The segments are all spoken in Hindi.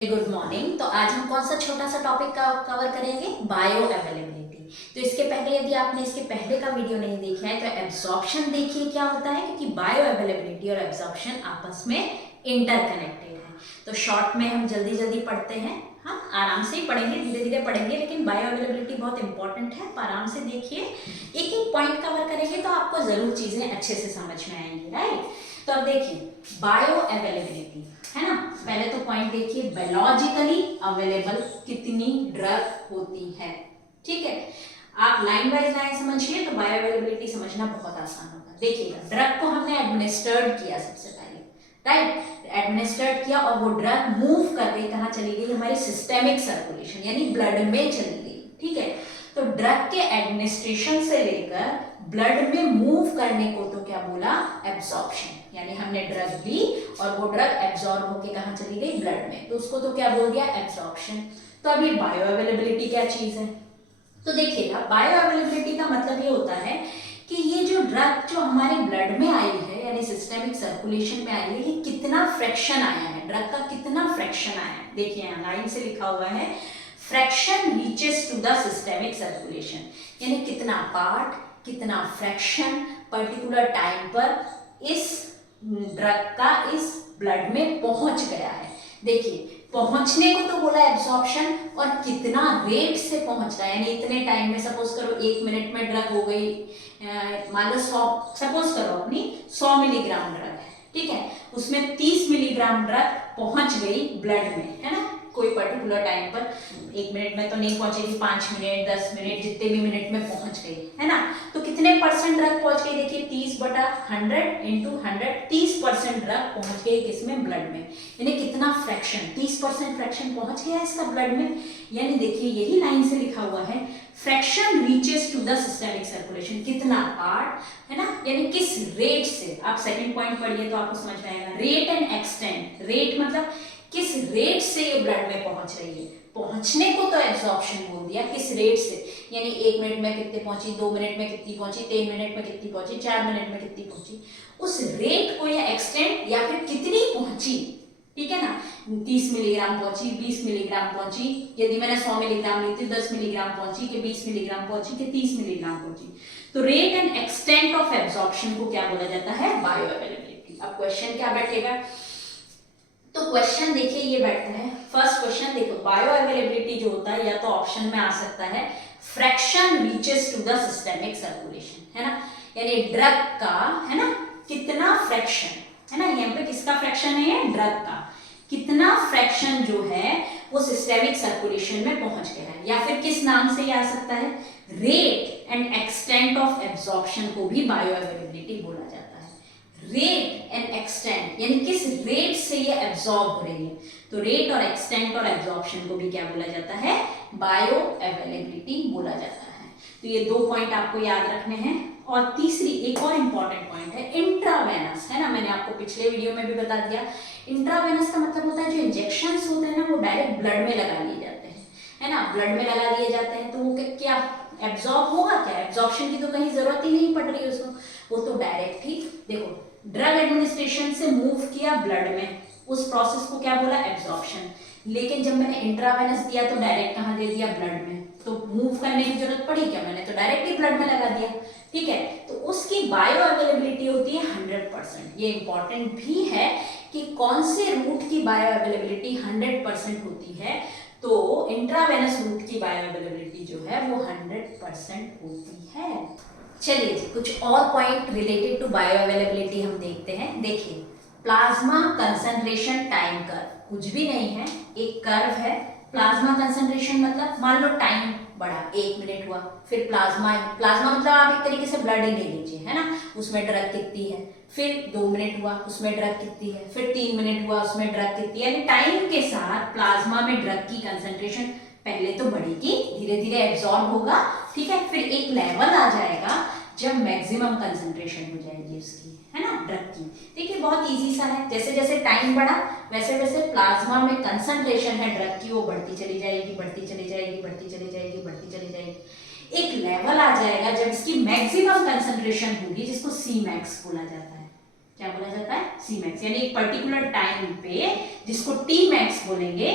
Good morning. तो आज हम कौन सा छोटा सा टॉपिक का कवर करेंगे, बायो अवेलेबिलिटी। तो इसके पहले यदि आपने इसके पहले का वीडियो नहीं देखा है तो एब्जॉर्प्शन देखिए क्या होता है, क्योंकि बायो अवेलेबिलिटी और एब्जॉर्प्शन आपस में इंटरकनेक्टेड है। तो शॉर्ट में हम जल्दी जल्दी पढ़ते हैं, हाँ आराम से ही पढ़ेंगे, धीरे धीरे पढ़ेंगे, लेकिन बायो अवेलेबिलिटी बहुत इंपॉर्टेंट है। तो आराम से देखिए, एक एक पॉइंट कवर करेंगे तो आपको जरूर चीजें अच्छे से समझ में आएंगी, राइट। तो अब देखिए बायो अवेलेबिलिटी है ना, पहले तो पॉइंट देखिए, बायोलॉजिकली अवेलेबल कितनी ड्रग होती है। ठीक है, आप लाइन बाय लाइन समझिए तो बायो अवेलेबिलिटी समझना बहुत आसान होगा। देखिएगा, ड्रग को हमने एडमिनिस्टर्ड किया सबसे पहले, राइट, एडमिनिस्टर्ड किया और वो ड्रग मूव कर गई, कहाँ चली गई, हमारी सिस्टेमिक सर्कुलेशन यानी ब्लड में चली गई। ठीक है, तो ड्रग के एडमिनिस्ट्रेशन से लेकर ब्लड में मूव करने को तो क्या बोला, एब्जॉर्प्शन, यानी हमने ड्रग ली और वो ड्रग एब्जॉर्ब होके कहाँ चली गई, ब्लड में, तो उसको तो क्या बोल दिया, एब्जॉर्प्शन। तो अभी बायो अवेलेबिलिटी क्या चीज है, तो देखिएगा बायो अवेलेबिलिटी का मतलब ये होता है कि ये जो ड्रग जो हमारे ब्लड में आई है यानी सिस्टेमिक सर्कुलेशन में आई है, ये कितना फ्रैक्शन आया है, ड्रग का कितना फ्रैक्शन आया है। देखिए यहाँ लाइन से लिखा हुआ है, fraction reaches to the systemic circulation, यानी कितना पार्ट, कितना फ्रैक्शन पर्टिकुलर टाइम पर इस ड्रग का इस ब्लड में पहुंच गया है। देखिए पहुंचने को तो बोला एब्जॉर्प्शन, और कितना रेट से पहुंच रहा है, यानी इतने टाइम में, सपोज करो 1 मिनट में ड्रग हो गई, मान लो 100, सपोज करो अपनी 100 मिलीग्राम ड्रग है, ठीक है, उसमें 30 मिलीग्राम ड्रग पहुंच गई ब्लड में, है ना, कोई पर्टिकुलर टाइम पर, 1 मिनट में तो नहीं पहुंचेगी, 5 मिनट 10 मिनट जितने भी मिनट में पहुंच गई, है ना, तो कितने परसेंट ड्रग पहुंच गई, देखिए 30/100 इंटू 100, 30% ड्रग पहुंच गई किसमें, ब्लड में, यानी कितना फ्रैक्शन, 30% फ्रैक्शन पहुंच गया इसका ब्लड में। यानी देखिए यही लाइन से लिखा हुआ है, fraction reaches to the systemic circulation, कितना पार्ट, है ना, यानी किस रेट से, आप सेकंड पॉइंट पढ़िए तो आपको समझ में आएगा, रेट एंड एक्सटेंट, रेट मतलब किस रेट से ये ब्लड में पहुंच रही है, पहुंचने को तो एब्जॉर्प्शन बोल दिया, किस रेट से, यानी 1 मिनट में कितने पहुंची, 2 मिनट में कितनी पहुंची, 3 मिनट में कितनी पहुंची, 4 मिनट में कितनी पहुंची, उस रेट को या एक्सटेंट या फिर कितनी पहुंची, ठीक है ना, 30 मिलीग्राम पहुंची, 20 मिलीग्राम पहुंची, यदि मैंने 100 मिलीग्राम ली थी, 10 मिलीग्राम पहुंची कि 20 मिलीग्राम पहुंची कि 30 मिलीग्राम पहुंची, तो rate and extent of absorption को क्या बोला जाता है, बायो अवेलेबिलिटी। अब क्वेश्चन क्या बैठेगा, तो क्वेश्चन देखिए ये बैठता है, फर्स्ट क्वेश्चन देखो, बायो अवेलेबिलिटी जो होता है या तो ऑप्शन में आ सकता है fraction reaches to the systemic circulation, है ना, यानी ड्रग का, है ना, कितना फ्रैक्शन, है ना, यहाँ पे किसका फ्रैक्शन है, ये ड्रग का कितना फ्रैक्शन जो है वो सिस्टेमिक सर्कुलेशन में पहुंच गया है, या फिर किस नाम से ये आ सकता है, rate and extent of absorption को भी बायो अवेलेबिलिटी बोला जाता है। रेट एंड एक्सटेंट यानी किस रेट से ये एब्जॉर्ब हो रही है, तो रेट और एक्सटेंट और एब्जॉर्प्शन को भी क्या बोला जाता है, बायो अवेलेबिलिटी बोला जाता है। तो ये 2 पॉइंट आपको याद रखने हैं। और तीसरी एक और इंपॉर्टेंट पॉइंट है इंट्रावेनस, है ना, मैंने आपको पिछले वीडियो में भी बता दिया, इंट्रावेनस का मतलब होता है जो इंजेक्शंस होते हैं ना वो डायरेक्ट ब्लड में लगा लिए जाते हैं, है ना, ब्लड में लगा दिए जाते हैं, तो वो क्या एब्जॉर्ब होगा, क्या एब्जॉर्प्शन की तो कहीं जरूरत ही नहीं पड़ रही है उसको, वो तो डायरेक्ट ही, देखो ड्रग एडमिनिस्ट्रेशन से मूव किया ब्लड में, उस प्रोसेस को क्या बोला, एब्जॉर्प्शन, लेकिन जब मैंने इंट्रावेनस दिया तो डायरेक्ट कहाँ दे दिया, ब्लड में, तो मूव करने की जरूरत पड़ी क्या, मैंने तो डायरेक्ट ही ब्लड में लगा दिया, ठीक है, तो उसकी बायो अवेलेबिलिटी होती है 100%। ये इंपॉर्टेंट भी है कि कौन से रूट की बायो अवेलेबिलिटी 100% होती है, तो इंट्रावेनस रूट की बायो अवेलेबिलिटी जो है वो 100% होती है। चलिए जी, कुछ और point related to bioavailability हम देखते हैं। देखिए प्लाज्मा कंसंट्रेशन टाइम कर्व कुछ भी नहीं है, एक कर्व है। प्लाज्मा कंसंट्रेशन मतलब मान लो टाइम बढ़ा, 1 मिनट हुआ, फिर प्लाज्मा, प्लाज्मा मतलब आप एक तरीके से ब्लड ही ले लीजिए, है ना, उसमें ड्रग कितनी है, फिर 2 मिनट हुआ उसमें ड्रग कितनी है, फिर 3 मिनट हुआ उसमें ड्रग कितनी है, यानी टाइम के साथ प्लाज्मा में ड्रग की कंसंट्रेशन पहले तो बढ़ेगी, धीरे धीरे एब्जॉर्ब होगा, ठीक है, फिर एक लेवल आ जाएगा जब मैक्सिमम कंसंट्रेशन हो जाएगी उसकी, है ना, ड्रग की। देखिए बहुत इजी सा है, जैसे जैसे टाइम बढ़ा वैसे वैसे प्लाज्मा में कंसंट्रेशन है ड्रग की वो बढ़ती चली जाएगी, बढ़ती चली जाएगी, बढ़ती चली जाएगी, बढ़ती चली जाएगी, एक लेवल आ जाएगा जब इसकी मैक्सिमम कंसंट्रेशन होगी जिसको सी मैक्स बोला जाता है, क्या बोला जाता है? C Max. यानी एक पर्टिकुलर टाइम पे जिसको टी मैक्स बोलेंगे,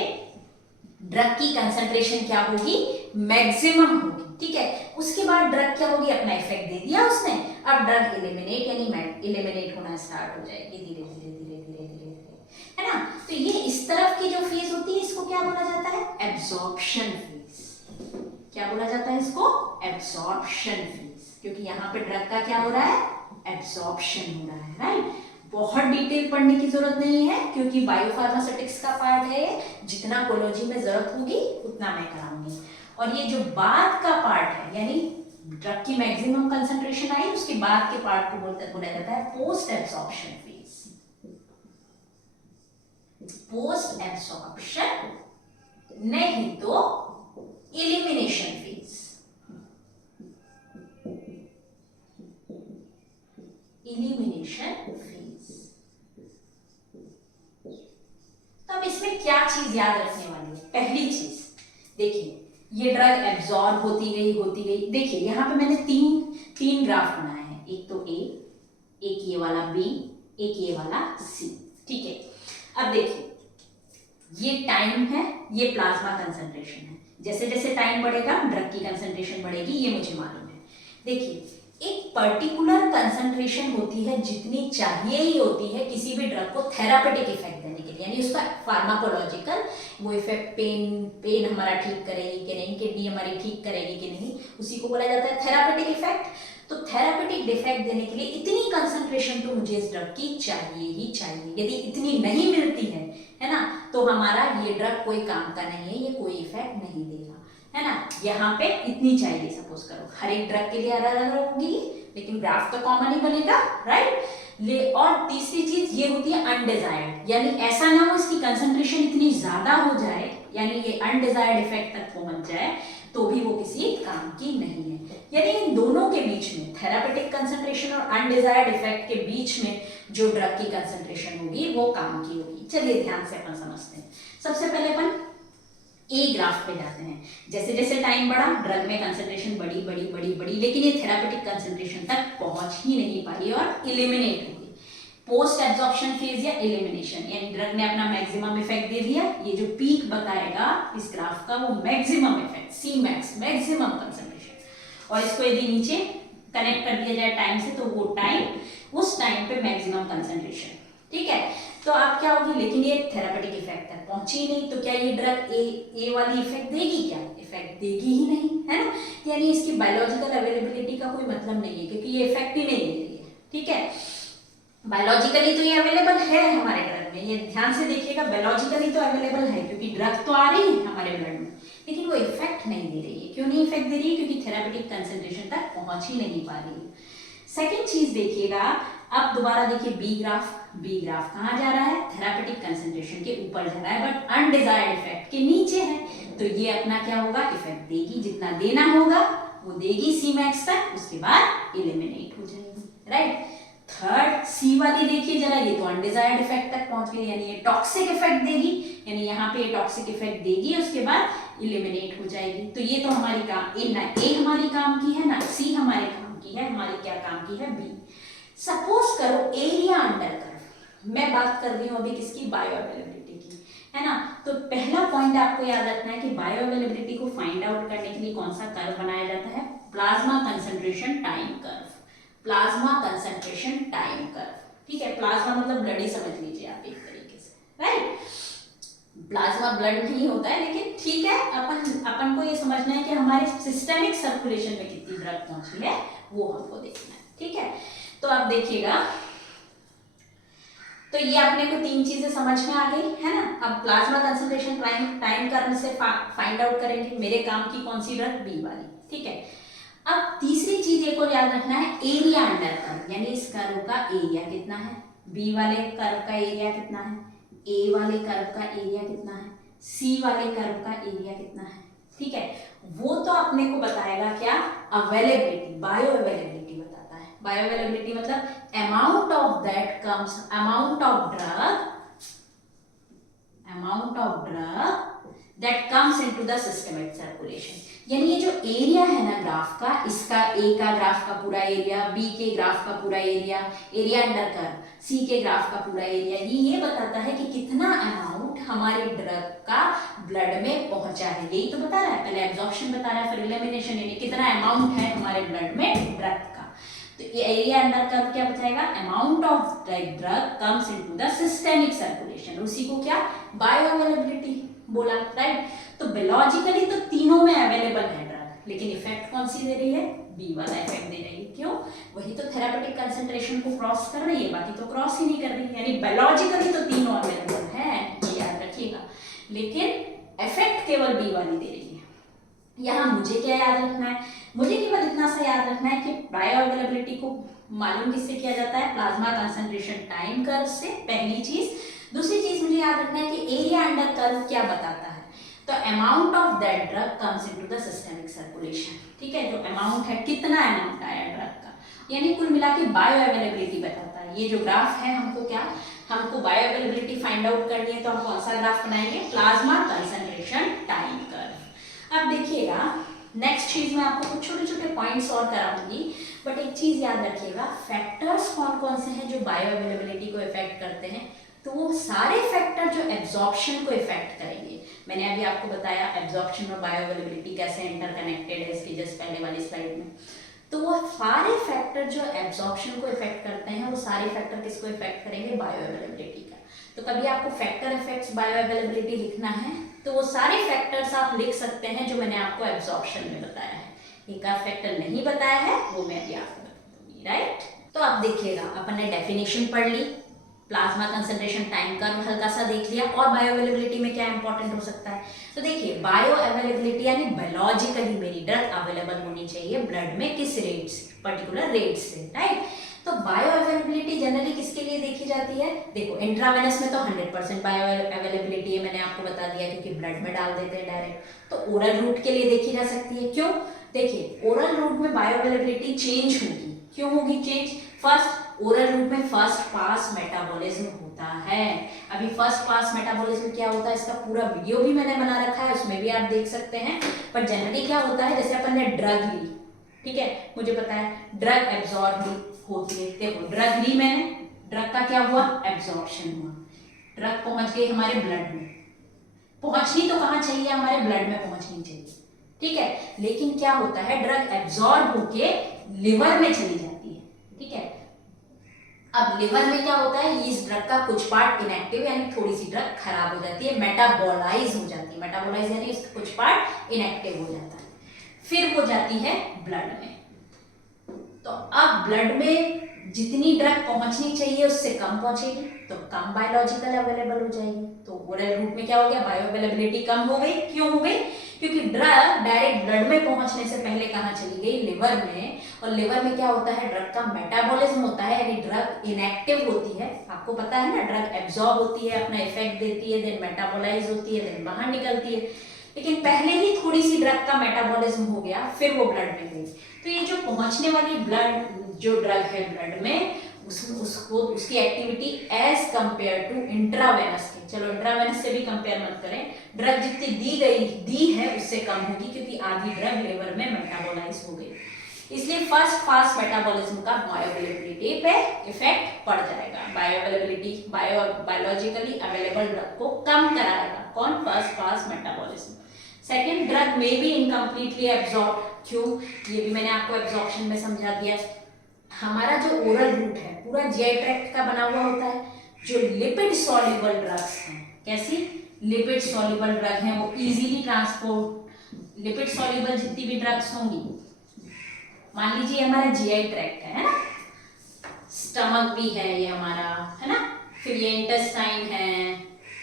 ड्रग की कंसंट्रेशन क्या होगी? मैक्सिमम होगी। ठीक है, उसके बाद ड्रग क्या होगी? अपना इफेक्ट दे दिया उसने, अब ड्रग एलिमिनेट यानी एलिमिनेट होना स्टार्ट हो जाएगी धीरे धीरे धीरे धीरे धीरे धीरे, है ना। तो ये इस तरफ की जो फेज होती है इसको क्या बोला जाता है? Absorption phase. क्या बोला जाता है इसको? एब्जॉर्प्शन फेज, क्योंकि यहाँ पे ड्रग का क्या हो रहा है? एब्जॉर्प्शन हो रहा है, राइट। बहुत डिटेल पढ़ने की जरूरत नहीं है क्योंकि बायोफार्मास्यूटिक्स का पार्ट है, जितना कोलॉजी में जरूरत होगी उतना मैं कराऊंगी। और ये जो बाद का पार्ट है, यानी ड्रग की मैक्सिमम कंसंट्रेशन आई, उसके बाद के पार्ट को बोला जाता है post absorption phase. Post absorption नहीं तो एलिमिनेशन फेज। Elimination phase. तो अब इसमें क्या चीज याद रखने वाली है? पहली चीज देखिए, ये ड्रग एब्जॉर्ब होती गई। देखिए यहाँ पे मैंने तीन ग्राफ बनाए हैं, एक तो ए, एक ये वाला बी, एक ये वाला सी। ठीक है, अब देखिए ये टाइम है, ये प्लाज्मा कंसंट्रेशन है। जैसे जैसे टाइम बढ़ेगा ड्रग की कंसंट्रेशन बढ़ेगी, ये मुझे मालूम है। देखिए एक पर्टिकुलर कंसंट्रेशन होती है जितनी चाहिए ही होती है किसी भी ड्रग को थेरापेटिक इफेक्ट देने के लिए, यानी उसका फार्माकोलॉजिकल वो इफेक्ट, पेन हमारा ठीक करेगी कि नहीं, किडनी हमारी ठीक करेगी कि नहीं, उसी को बोला जाता है थेरापेटिक इफेक्ट। तो थेरापेटिक इफेक्ट देने के लिए इतनी कंसंट्रेशन तो मुझे इस ड्रग की चाहिए ही चाहिए। यदि इतनी नहीं मिलती है ना, तो हमारा ये ड्रग कोई काम का नहीं है, ये कोई इफेक्ट नहीं देगा, है ना। यहाँ पे इतनी चाहिए, सपोज करो हर एक ड्रग के लिए अलग अलग होगी, लेकिन ग्राफ तो कॉमन ही बनेगा, राइट। और तीसरी चीज ये होती है अनडिजायर्ड, यानी ऐसा ना हो इसकी कंसंट्रेशन इतनी ज्यादा हो जाए, यानी ये अनडिजायर्ड इफेक्ट तक पहुंच जाए, तो भी वो किसी काम की नहीं है। यानी इन दोनों के बीच में, थेरापेटिक कंसंट्रेशन और अनडिजायर्ड इफेक्ट के बीच में जो ड्रग की कंसंट्रेशन होगी वो काम की होगी। चलिए ध्यान से अपन समझते हैं। सबसे पहले अपन ए ग्राफ पे जाते हैं। जैसे जैसे टाइम बढ़ा ड्रग में कंसंट्रेशन बढ़ी, लेकिन ये थेरापेटिक कंसंट्रेशन तक पहुंच ही नहीं पाई और एलिमिनेट हो गई। पोस्ट एब्जॉर्प्शन फेज या एलिमिनेशन, यानी ड्रग ने अपना मैक्सिमम इफेक्ट दे दिया। ये जो पीक बताएगा इस ग्राफ का वो maximum effect, C Max, maximum concentration. और इसको यदि नीचे कनेक्ट कर दिया जाए टाइम से, तो वो टाइम, उस टाइम पे मैक्सिमम कंसंट्रेशन। ठीक है, तो आप क्या होगी, लेकिन ये थेरापेटिक इफेक्ट तक पहुंची नहीं, तो क्या ये ड्रग ए वाली इफेक्ट देगी? क्या इफेक्ट देगी ही नहीं, है ना। यानी इसकी बायोलॉजिकल अवेलेबिलिटी का कोई मतलब नहीं है, क्योंकि ये इफेक्ट ही नहीं दे रही है। ठीक है, बायोलॉजिकली तो ये अवेलेबल है हमारे ड्रग में, ये ध्यान से देखिएगा, बायोलॉजिकली तो अवेलेबल है क्योंकि ड्रग तो आ रही है हमारे ब्लड में, लेकिन वो इफेक्ट नहीं दे रही है। क्यों नहीं इफेक्ट दे रही है? क्योंकि थेरापेटिक कंसंट्रेशन तक पहुंच ही नहीं पा रही है। सेकेंड चीज देखिएगा, अब दोबारा देखिए बी ग्राफ कहाँ जा रहा है? थेरापेटिक कंसंट्रेशन के ऊपर जा रहा है, बट अनडिजायर्ड इफेक्ट के नीचे है। तो ये अपना क्या होगा, इफेक्ट देगी, जितना देना होगा वो देगी सी मैक्स तक, उसके बाद एलिमिनेट हो जाएगी, राइट। थर्ड सी वाली देखिए जरा, ये तो अनडिजायर्ड इफेक्ट तक पहुंच गई, यानी ये टॉक्सिक इफेक्ट देगी, यानी यहाँ पे टॉक्सिक इफेक्ट देगी, उसके बाद एलिमिनेट हो जाएगी। तो ये तो हमारी काम ए हमारी काम की है ना, सी हमारे काम की है, हमारी क्या काम की है? बी। सपोज करो एरिया अंडर कर्व, मैं बात कर रही हूँ अभी किसकी? बायो अवेलेबिलिटी की, है ना। तो पहला पॉइंट आपको याद रखना है कि बायो अवेलेबिलिटी को फाइंड आउट करने के लिए कौन सा कर्व बनाया जाता है? Plasma concentration time curve. Plasma concentration time curve, ठीक है। प्लाज्मा मतलब ब्लड ही समझ लीजिए आप एक तरीके से, राइट। प्लाज्मा ब्लड नहीं होता है, लेकिन ठीक है, अपन को ये समझना है कि हमारे सिस्टेमिक सर्कुलेशन में कितनी ड्रग पहुंची है, वो हमको देखना है, ठीक है। तो आप देखिएगा, तो ये अपने को तीन चीजें समझ में आ गई, है ना। अब प्लाज्मा कंसंट्रेशन टाइम कर्व से फाइंड आउट करेंगे मेरे काम की कौन सी ड्रग? बी वाली, ठीक है। अब तीसरी चीज एक और याद रखना है, एरिया अंडर कर्व, यानी इस कर्व का एरिया कितना है? बी वाले कर्व का एरिया कितना है? ए वाले कर्व का एरिया कितना है? सी वाले कर्व का एरिया कितना है? ठीक है, वो तो अपने को बताएगा क्या? अवेलेबिलिटी, बायो अवेलेबिलिटी बताता है। बायो अवेलेबिलिटी मतलब amount of that comes, amount of drug amount of drug that comes into the systemic circulation। यानी ये जो एरिया है ना ग्राफ का, इसका ए का ग्राफ का पूरा एरिया, बी के ग्राफ का पूरा एरिया, एरिया अंडर कर्व, सी के ग्राफ का पूरा एरिया, ये बताता है कि कितना अमाउंट हमारे ड्रग का ब्लड में पहुंचा है। यही तो बता रहा है, पहले एब्जॉर्प्शन बता रहा है, फिर एलिमिनेशन, यानी कितना अमाउंट है हमारे ब्लड में ड्रग का। तो ये एरिया अंडर कर्व क्या बताएगा, amount of drug comes into the systemic circulation. उसी को क्या बायो अवेलेबिलिटी बोला, राइट। तो बायोलॉजिकली तो तीनों में अवेलेबल है ड्रग, लेकिन इफेक्ट कौन सी दे रही है, बी वाला इफेक्ट दे रही है। क्यों, वही तो थेरापेटिक कंसंट्रेशन को क्रॉस कर रही है, बाकी तो क्रॉस ही नहीं कर रही, यानी बायोलॉजिकली तो तीनों अवेलेबल है, ये याद रखिएगा, लेकिन इफेक्ट केवल बी वाली दे रही है। यहाँ मुझे क्या याद रखना है, मुझे केवल इतना सा याद रखना है कि बायो अवेलेबिलिटी को मालूम किससे किया जाता है, प्लाज्मा कंसंट्रेशन टाइम कर्व से, पहली चीज। दूसरी चीज मुझे याद रखना है कि एरिया अंडर कर्व क्या बताता है, तो amount of that drug comes into the systemic circulation. ठीक है, जो अमाउंट है, कितना अमाउंट आया ड्रग का, यानी कुल मिला के बायो अवेलेबिलिटी बताता है। ये जो ग्राफ है, हमको क्या, हमको बायो अवेलेबिलिटी फाइंड आउट करनी है, तो हम कौन सा ग्राफ बनाएंगे, प्लाज्मा कंसंट्रेशन टाइम कर्व। अब देखिएगा, नेक्स्ट चीज में आपको कुछ छोटे छोटे पॉइंट्स और कराऊंगी, बट एक चीज याद रखिएगा, फैक्टर्स कौन कौन से हैं जो बायो अवेलेबिलिटी को इफेक्ट करते हैं, तो वो सारे फैक्टर जो एब्जॉर्प्शन को इफेक्ट करेंगे। मैंने अभी आपको बताया एब्जॉर्प्शन और बायो अवेलेबिलिटी कैसे इंटरकनेक्टेड है, इसकी जस्ट पहले वाली स्लाइड में। तो वो सारे फैक्टर जो एब्जॉर्प्शन को इफेक्ट करते हैं, वो सारे फैक्टर किसको इफेक्ट करेंगे, बायो अवेलेबिलिटी का। तो कभी आपको फैक्टर इफेक्ट्स बायो अवेलेबिलिटी लिखना है, तो वो सारे फैक्टर्स आप लिख सकते हैं जो मैंने आपको एब्जॉर्प्शन में बताया है। एक आध फैक्टर नहीं बताया है, वो मैं अभी आपको बता दूंगी, राइट। तो अब देखिएगा, अपन ने डेफिनेशन पढ़ ली, प्लाज्मा कंसंट्रेशन टाइम कर्व हल्का सा देख लिया, और बायो अवेलेबिलिटी में क्या इंपॉर्टेंट हो सकता है। तो देखिए, बायो अवेलेबिलिटी यानी बायोलॉजिकली मेरी ड्रग अवेलेबल होनी चाहिए ब्लड में, किस रेट से, पर्टिकुलर रेट से, राइट। तो बायो अवेलेबिलिटी जनरली किसके लिए देखी जाती है, देखो इंट्रावेनस में तो 100% बायो अवेलेबिलिटी है, मैंने आपको बता दिया, क्योंकि ब्लड में डाल देते हैं डायरेक्ट। तो ओरल रूट के लिए देखी जा सकती है, क्यों, देखिए ओरल रूट में बायो अवेलेबिलिटी चेंज होगी, क्यों होगी चेंज, फर्स्ट ओरल रूट में फर्स्ट पास मेटाबॉलिज्म होता है। अभी फर्स्ट पास मेटाबॉलिज्म क्या होता है, इसका पूरा वीडियो भी मैंने बना रखा है, उसमें भी आप देख सकते हैं। पर जनरली क्या होता है, जैसे अपन ने ड्रग ली, ठीक है, मुझे पता है ड्रग एब्जॉर्ब होती है, देखो ड्रग ली मैंने, ड्रग का क्या हुआ, एब्जॉर्प्शन हुआ, ड्रग पहुंच गई हमारे ब्लड में, पहुंचनी तो कहाँ चाहिए, हमारे ब्लड में पहुंचनी चाहिए, ठीक है। लेकिन क्या होता है, ड्रग एब्जॉर्ब होके लिवर में चली जाती है, ठीक है। अब लिवर में क्या होता है, इस ड्रग का कुछ पार्ट इनएक्टिव यानी थोड़ी सी ड्रग खराब हो जाती है, मेटाबोलाइज हो जाती है, मेटाबोलाइज यानी इसका कुछ पार्ट इनएक्टिव हो जाता है, फिर वो जाती है ब्लड में। तो अब ब्लड में जितनी ड्रग पहुंचनी चाहिए उससे कम पहुंचेगी, तो कम बायोलॉजिकल अवेलेबल हो जाएगी। तो ओरल रूट में क्या हो गया, बायो अवेलेबिलिटी कम हो गई, क्यों हो गई, क्योंकि ड्रग डायरेक्ट ब्लड में पहुंचने से पहले कहाँ चली गई, लिवर में। और लिवर में क्या होता है, ड्रग का मेटाबॉलिज्म होता है, यानी ड्रग इनएक्टिव होती है, आपको पता है ना, ड्रग एब्जॉर्ब होती है, अपना इफेक्ट देती है, देन मेटाबोलाइज होती है, देन बाहर निकलती है, लेकिन पहले ही थोड़ी सी ड्रग का मेटाबॉलिज्म हो गया, फिर वो ब्लड में गई। तो ये जो पहुंचने वाली ब्लड जो ड्रग है ब्लड में, उसको उसकी activity as compare to intravenous के, चलो इंट्रावेनस से भी कंपेयर मत करें, ड्रग जितनी दी है उससे कम होगी, क्योंकि आधी ड्रग लिवर में मेटाबोलाइज हो गई। इसलिए फर्स्ट पास मेटाबॉलिज्म का बायोअवेलेबिलिटी पे इफेक्ट पड़ जाएगा, बायोअवेलेबिलिटी बायोलॉजिकली अवेलेबल ड्रग को कम कराएगा, कौन, first pass metabolism. Second, drug में बी इनकम्प्लीटली एब्जॉर्ब, क्यों, ये भी मैंने आपको एब्जॉर्प्शन में समझा दिया। हमारा जो ओरल रूट है पूरा जीआई ट्रैक्ट का बना हुआ होता है, जो लिपिड सॉल्युबल ड्रग्स हैं, कैसी लिपिड सॉल्युबल ड्रग हैं, वो इजीली ट्रांसपोर्ट, लिपिड सॉल्युबल जितनी भी ड्रग्स होंगी, मान लीजिए हमारा जीआई ट्रैक्ट है ना, स्टमक भी है ये हमारा, है ना, फिर ये इंटेस्टाइन है,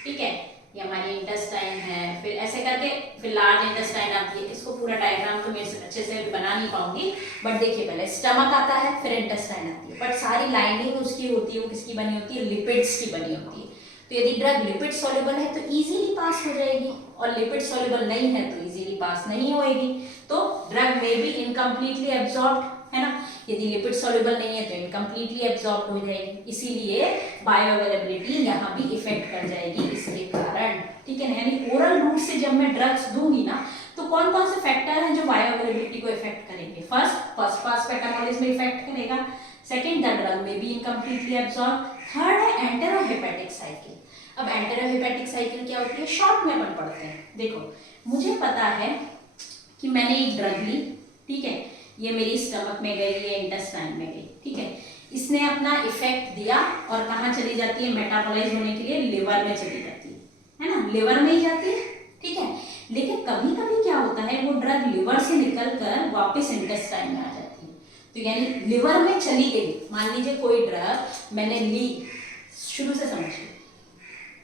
ठीक है, ये हमारी इंटेस्टाइन है, फिर ऐसे करके फिर लार्ज इंटेस्टाइन आती है। इसको पूरा डायग्राम तो मैं अच्छे से बना नहीं पाऊंगी, बट देखिए पहले स्टमक आता है, फिर इंटेस्टाइन आती है, बट सारी लाइनिंग उसकी होती है, वो किसकी बनी होती है, लिपिड्स की बनी होती है। तो यदि ड्रग लिपिड सॉल्युबल है तो इजीली पास हो जाएगी, और लिपिड सॉल्युबल नहीं है तो इजीली पास नहीं होएगी। तो ड्रग में भी इनकम्प्लीटली एब्जॉर्ब, है ना, यदि लिपिड सॉल्युबल नहीं है तो इनकम्प्लीटली एब्जॉर्ब हो जाएगी, इसीलिए बायोअवेलेबिलिटी यहाँ भी इफेक्ट कर जाएगी इसके कारण। ठीक है ना, यानी ओरल रूट से जब मैं ड्रग्स दूंगी ना तो कौन कौन से फैक्टर हैं जो बायो अवेलेबिलिटी को इफेक्ट करेंगे। फर्स्ट पास मेटाबॉलिज्म में इफेक्ट करेगा, सेकंड द ड्रग में बी इनकम्प्लीटली एब्जॉर्ब, थर्ड है एंटेरोहेपेटिक साइकिल। अब एंटेरोहेपेटिक साइकिल क्या होती है, शॉर्ट में अपन पढ़ते हैं। देखो मुझे पता है कि मैंने एक ड्रग ली, ठीक है, ये मेरी स्टमक में गई, ये इंटेस्टाइन में गई, ठीक है, इसने अपना इफेक्ट दिया और कहाँ चली जाती है, मेटाबोलाइज होने के लिए लिवर में चली जाती है ना, लिवर में ही जाती है, ठीक है। लेकिन कभी कभी क्या होता है, वो ड्रग लिवर से निकलकर वापस इंटेस्टाइन में आ जाती है, तो यानी लिवर में चली गई। मान लीजिए कोई ड्रग मैंने ली, शुरू से समझिए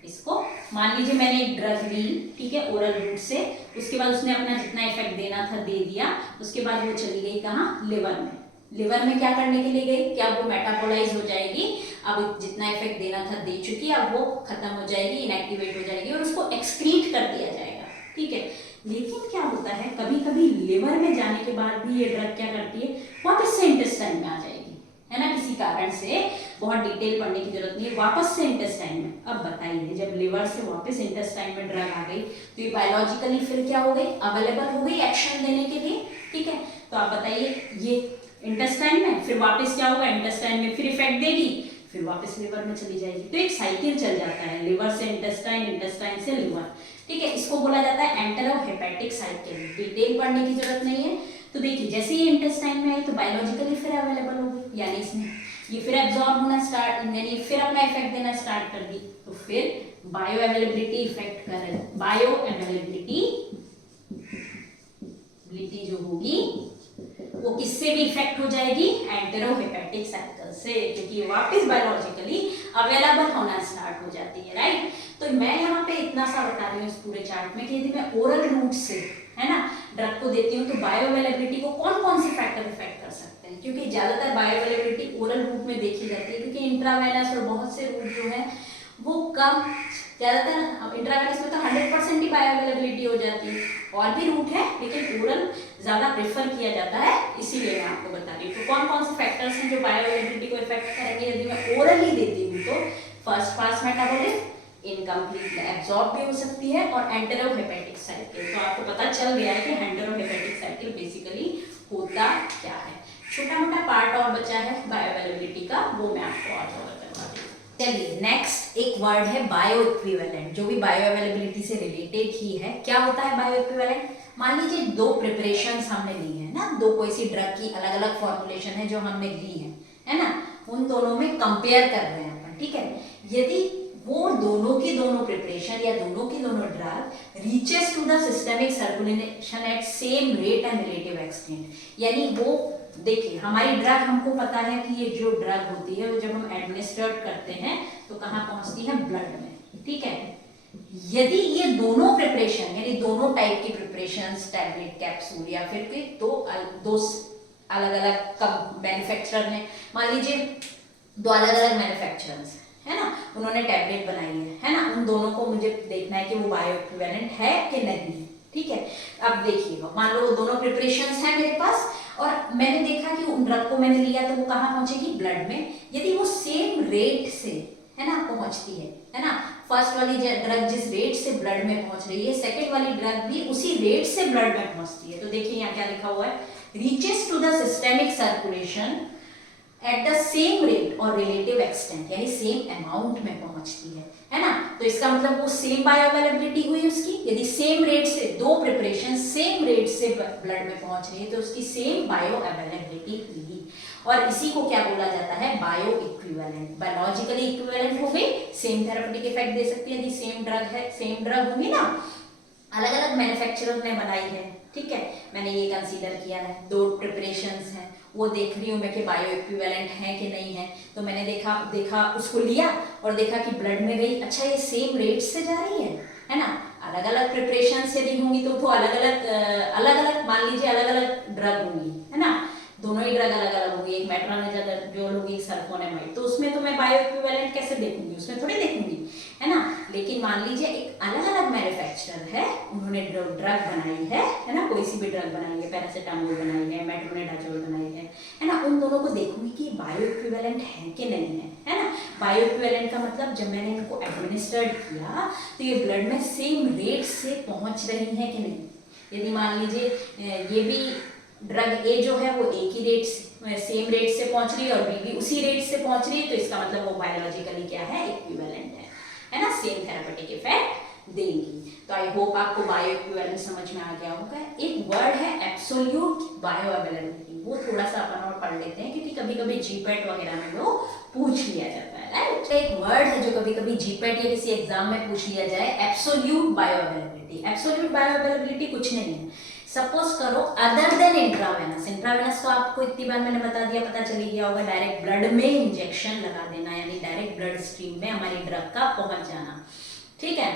इसको, मान लीजिए मैंने एक ड्रग ली, ठीक है, ओरल रूट से, उसके बाद उसने अपना जितना इफेक्ट देना था दे दिया, उसके बाद वो चली गई कहाँ, लिवर में। लिवर में क्या करने के लिए गई, क्या वो मेटाबोलाइज हो जाएगी, अब जितना इफेक्ट देना था दे चुकी, अब वो खत्म हो जाएगी, इनएक्टिवेट हो जाएगी और उसको एक्सक्रीट कर दिया जाएगा, ठीक है। लेकिन क्या होता है, कभी कभी लिवर में जाने के बाद भी ये ड्रग क्या करती है, वापस से इंटेस्टाइन में आ जाएगी, है ना, किसी कारण से, बहुत डिटेल पढ़ने की जरूरत नहीं है, वापस से इंटेस्टाइन में। अब बताइए जब लिवर से वापस इंटेस्टाइन में ड्रग आ गई तो ये बायोलॉजिकली फिर क्या हो गई, अवेलेबल हो गई एक्शन देने के लिए, ठीक है। तो आप बताइए ये इंटेस्टाइन में, फिर वापस क्या होगा, इंटेस्टाइन में फिर इफेक्ट देगी, फिर वापस लिवर में चली जाएगी, तो एक साइकिल चल जाता है, लिवर से इंटेस्टाइन, इंटेस्टाइन से लिवर, ठीक है। इसको बोला जाता है एंटेरोहेपेटिक साइकिल, डिटेल पढ़ने की जरूरत नहीं है। तो देखिए जैसे ही इंटेस्टाइन में आई तो बायोलॉजिकली फिर अवेलेबल हो गई, यानी इसने ये फिर एब्जॉर्ब होना स्टार्ट, यानी फिर अपना इफेक्ट देना स्टार्ट कर दी, तो फिर बायो अवेलेबिलिटी इफेक्ट कर, बायो अवेलेबिलिटी जो होगी वो किससे भी इफेक्ट हो जाएगी, एंटेरोहेपेटिक साइकिल से, क्योंकि वापस बायोलॉजिकली अवेलेबल होना स्टार्ट हो जाती है, राइट। तो मैं यहाँ पे इतना सा बता रही हूँ इस पूरे चार्ट में कि यदि मैं ओरल रूट से, है ना, ड्रग को देती हूँ तो बायो अवेलेबिलिटी को कौन कौन से फैक्टर इफेक्ट कर सकते हैं, क्योंकि ज्यादातर बायो अवेलेबिलिटी ओरल रूट में देखी जाती है, क्योंकि इंट्रावेनस और बहुत से रूट जो है वो कम, ज्यादातर इंट्रावेनस में तो 100% ही बायो अवेलेबिलिटी हो जाती है, और भी रूट है लेकिन ओरल ज्यादा प्रेफर किया जाता है, इसीलिए मैं आपको बता रही हूँ। तो कौन कौन से फैक्टर्स हैं जो बायो अवेलेबिलिटी को इफेक्ट करेंगे यदि मैं ओरल ही देती हूँ, तो first pass metabolism, incomplete absorb भी हो सकती है, और एंटेरोहेपेटिक साइकिल। तो आपको पता चल गया है कि एंटेरोहेपेटिक साइकिल बेसिकली होता क्या है। छोटा मोटा पार्ट और बचा है बायो अवेलेबिलिटी का, वो मैं आपको और कवर करवाती हूँ। चलिए नेक्स्ट एक वर्ड है बायो इक्विवेलेंट, जो भी बायो अवेलेबिलिटी से रिलेटेड ही है। क्या होता है बायो इक्विवेलेंट, मान लीजिए दो प्रिपरेशंस हमने ली है ना, दो कोई सी ड्रग की अलग अलग फॉर्मुलेशन है जो हमने ली है ना, उन दोनों में कंपेयर कर रहे हैं अपन, ठीक है। यदि वो दोनों की दोनों प्रिपरेशन या दोनों की दोनों drug reaches to the systemic circulation at same rate and relative extent, यानी वो देखिए हमारी ड्रग, हमको पता है कि ये जो ड्रग होती है वो जब हम एडमिनिस्ट्रेट करते हैं तो कहाँ पहुंचती है, ब्लड में, ठीक है। यदि ये दोनों प्रिपरेशन, यानी दोनों टाइप की प्रिपरेशन, टैबलेट, कैप्सूल या फिर कोई दो अलग अलग मैन्युफैक्चरर ने, मान लीजिए दो अलग अलग मैन्युफैक्चरर्स है ना, उन्होंने टैबलेट बनाई है ना, उन दोनों को मुझे देखना है कि वो बायो इक्विवेलेंट है कि नहीं, ठीक है। अब देखिएगा, मान लो दोनों प्रिपरेशंस हैं मेरे पास और मैंने देखा कि उन ड्रग को मैंने लिया तो वो कहाँ पहुंचेगी, ब्लड में। यदि वो सेम रेट से, है ना, पहुंचती है ना, फर्स्ट वाली ड्रग जिस रेट से ब्लड में पहुंच रही है, सेकंड वाली ड्रग भी उसी रेट से ब्लड में पहुंचती है, तो देखिए यहाँ क्या लिखा हुआ है, reaches to the systemic circulation at the same rate और रिलेटिव एक्सटेंट, यानी सेम अमाउंट में पहुंचती है ना। तो इसका मतलब वो सेम बायो अवेलेबिलिटी हुई उसकी, यदि सेम रेट से दो प्रिपरेशन सेम रेट से ब्लड में पहुंच रही है तो उसकी सेम बायो अवेलेबिलिटी हुई, और इसी को क्या बोला जाता है, बायो इक्विवेलेंट। बायोलॉजिकली इक्विवेलेंट हो गई, सेम थेरेपेटिक इफेक्ट दे सकती है यदि सेम ड्रग है, सेम ड्रग होगी ना, अलग अलग मैन्युफैक्चरर ने बनाई है, ठीक है, मैंने ये कंसीडर किया है, दो प्रिपरेशंस हैं, वो देख रही हूँ मैं कि बायो इक्विवेलेंट है कि नहीं है, तो मैंने देखा उसको लिया और देखा कि ब्लड में गई, अच्छा ये सेम रेट से जा रही है ना। अलग अलग प्रिपरेशंस यदि होंगी तो अलग अलग मान लीजिए अलग अलग ड्रग होंगी, है ना, दोनों ही ड्रग अलग अलग होगी, एक मेट्रोनिडाजोल होगी, एक सल्फोनेमाइड, तो उसमें तो मैं बायो इक्विवेलेंट कैसे देखूंगी, उसमें थोड़ी देखूंगी, है ना। लेकिन मान लीजिए एक अलग अलग मैन्युफैक्चरर है, उन्होंने ड्रग बनाई है ना, कोई सी भी ड्रग बनाई है, पैरासिटामोल बनाई है, मेट्रोनिडाजोल बनाई है ना, उन दोनों को देखूंगी कि बायो इक्विवेलेंट है कि नहीं है ना। बायो इक्विवेलेंट का मतलब जब मैंने इनको एडमिनिस्ट्रेट किया तो ये ब्लड में सेम रेट से पहुंच रही है कि नहीं। यदि मान लीजिए ये भी ड्रग ए जो है वो एक ही रेट सेम रेट से पहुंच रही है और बी भी उसी रेट से पहुंच रही है, तो इसका मतलब वो बायोलॉजिकली क्या है, इक्विवेलेंट है ना, सेम थेरापेटिक इफेक्ट देंगी। तो आई होप आपको बायो इक्विवेलेंट समझ में आ गया होगा। एक वर्ड है एब्सोल्यूट बायो अवेलेबिलिटी, वो थोड़ा सा अपन और पढ़ लेते हैं क्योंकि कभी कभी जीपेट वगैरह में वो पूछ लिया जाता है, राइट। एक वर्ड है जो कभी कभी जीपेट या किसी एग्जाम में पूछ लिया जाए, absolute bio availability. Absolute bio availability कुछ नहीं है, सपोज करो अदर देन इंट्रावेनस, इंट्रावेनस तो आपको इतनी बार मैंने बता दिया, पता चली गया होगा, डायरेक्ट ब्लड में इंजेक्शन लगा देना, यानी डायरेक्ट ब्लड स्ट्रीम में हमारी ड्रग का पहुंच जाना, ठीक है।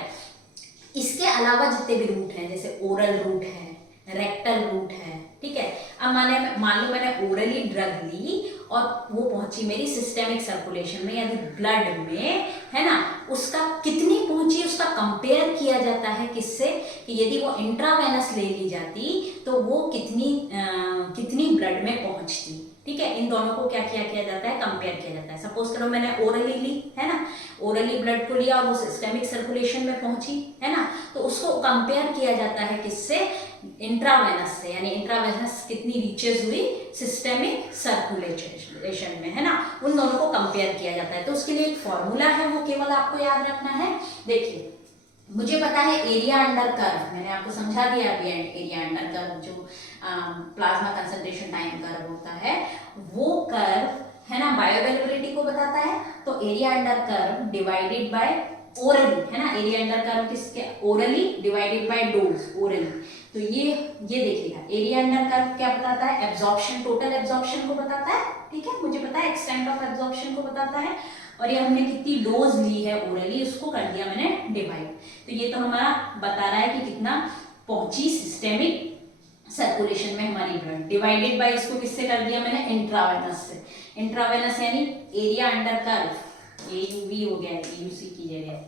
इसके अलावा जितने भी रूट हैं, जैसे ओरल रूट है, रेक्टल रूट है, ठीक है। अब मान लो मैंने ओरली ड्रग ली और वो पहुंची मेरी सिस्टेमिक सर्कुलेशन में, यानी ब्लड में, है ना, उसका कितनी पहुंची उसका कंपेयर किया जाता है किससे, कि यदि वो इंट्रावेनस ले ली जाती तो वो कितनी ब्लड में पहुंचती, ठीक है। इन दोनों को क्या किया जाता है, कंपेयर किया जाता है। सपोज करो मैंने ओरली ली, है ना, ओरली ब्लड को लिया और वो सिस्टेमिक सर्कुलेशन में पहुंची, है ना, तो उसको कंपेयर किया जाता है किससे, इंट्रावेनस से, यानी इंट्रावेनस कितनी रीचेज हुई सिस्टेमिक सर्कुलेशन में, है ना, उन दोनों को कंपेयर किया जाता है। तो उसके लिए एक फॉर्मूला है, वो केवल आपको याद रखना है। देखिए मुझे पता है एरिया अंडर कर्व, मैंने आपको समझा दिया अभी, एरिया अंडर कर्व जो प्लाज्मा कंसंट्रेशन टाइम कर्व होता है, वो कर्व है ना बायो अवेलेबिलिटी को बताता है। तो area under curve divided by orally, है ना, एरिया अंडर कर्व किसके, orally divided by dose orally. तो ये देखिएगा एरिया अंडर कर्व क्या बताता है, एब्जॉर्प्शन, टोटल एब्जॉर्प्शन को बताता है, ठीक है, मुझे पता है एक्सटेंट ऑफ एब्जॉर्प्शन को बताता है, और ये हमने कितनी डोज ली है ओरली उसको कर दिया मैंने डिवाइड। तो ये तो हमारा बता रहा है कि कितना पहुंची सिस्टेमिक सर्कुलेशन में हमारी ब्लड, डिवाइडेड बाय इसको किससे कर दिया मैंने, इंट्रावेनस से। इंट्रावेनस यानी एरिया अंडर कर्व, एयूवी हो गया, एयूसी की जगह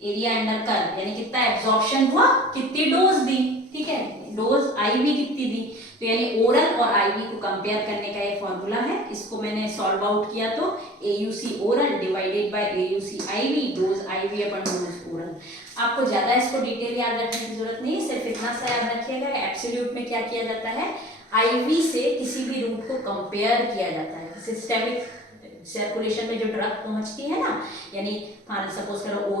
एरिया अंडर कर्व, यानी कितना एब्जॉर्प्शन हुआ, कितनी डोज दी, ठीक है, डोज आईवी कितनी दी। तो यानी ओरल और आईवी को कंपेयर करने का ये फॉर्मूला है, इसको मैंने सॉल्व आउट किया तो AUC oral divided by AUC IV, dose IV अपन डोज ओरल। आपको ज्यादा इसको डिटेल याद रखने की जरूरत नहीं, सिर्फ इतना सा याद रखिएगा एब्सोल्यूट में क्या किया जाता है, आईवी से किसी भी रूट को कंपेयर किया जाता है। सिस्टेमिक सर्कुलेशन में जो ड्रग पहुंचती है ना, यानी सपोज करो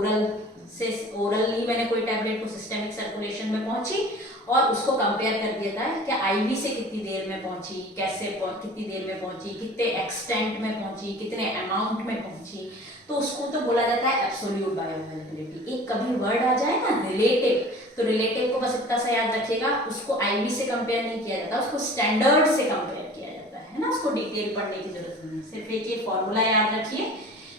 ओरली मैंने कोई टैबलेट को सिस्टेमिक सर्कुलेशन में पहुंची और उसको कंपेयर कर दिया है कि आईवी से कितनी देर में पहुंची, कितनी देर में पहुंची, कितने एक्सटेंट में पहुंची, कितने अमाउंट में पहुंची, तो उसको तो बोला जाता है एब्सोल्यूट बायोअवेलेबिलिटी। एक कभी वर्ड आ जाए ना रिलेटिव, तो रिलेटिव को बस इतना सा याद रखिएगा, उसको आईवी से कंपेयर नहीं किया जाता, उसको स्टैंडर्ड से कंपेयर किया जाता है ना, उसको डिटेल पढ़ने की जरूरत नहीं है, सिर्फ एक ये फॉर्मूला याद रखिए।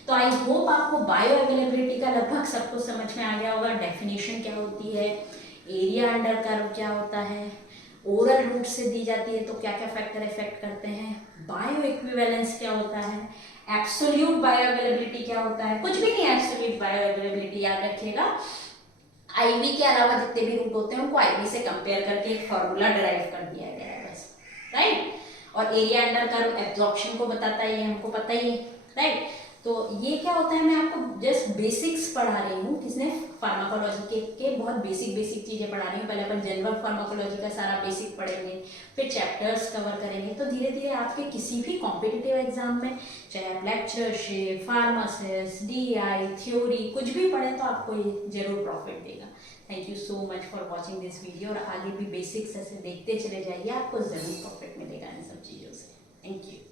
तो आई होप आपको बायो अवेलेबिलिटी का लगभग सब कुछ समझ में आ गया होगा। डेफिनेशन क्या होती है, एरिया अंडर कर्व क्या होता है, ओरल रूट से दी जाती है तो क्या क्या फैक्टर इफेक्ट करते हैं, बायो इक्विवेलेंस क्या होता है, एब्सोल्यूट बायो अवेलेबिलिटी क्या होता है, कुछ भी नहीं है एब्सोल्यूट बायो अवेलेबिलिटी, याद रखिएगा। आईवी के अलावा जितने भी रूट होते हैं उनको आईवी से कंपेयर करके एक फॉर्मूला डिराइव कर दिया गया है बस, राइट। और एरिया अंडर कर्व एब्जॉर्प्शन को बताता है, ये हमको पता ही है, राइट। तो ये क्या होता है, मैं आपको जस्ट बेसिक्स पढ़ा रही हूँ, किसने, फार्माकोलॉजी के बहुत बेसिक चीजें पढ़ा रही हूँ। पहले अपन जनरल फार्माकोलॉजी का सारा बेसिक पढ़ेंगे, फिर चैप्टर्स कवर करेंगे, तो धीरे धीरे आपके किसी भी कॉम्पिटिटिव एग्जाम में, चाहे आप लेक्चरशिप, फार्मासिस्ट, डीआई, थ्योरी कुछ भी पढ़े तो आपको ये जरूर प्रॉफिट देगा। Thank you so much for watching this video, और आगे भी बेसिक्स ऐसे देखते चले जाइए, आपको जरूर प्रॉफिट मिलेगा इन सब चीज़ों से। Thank you.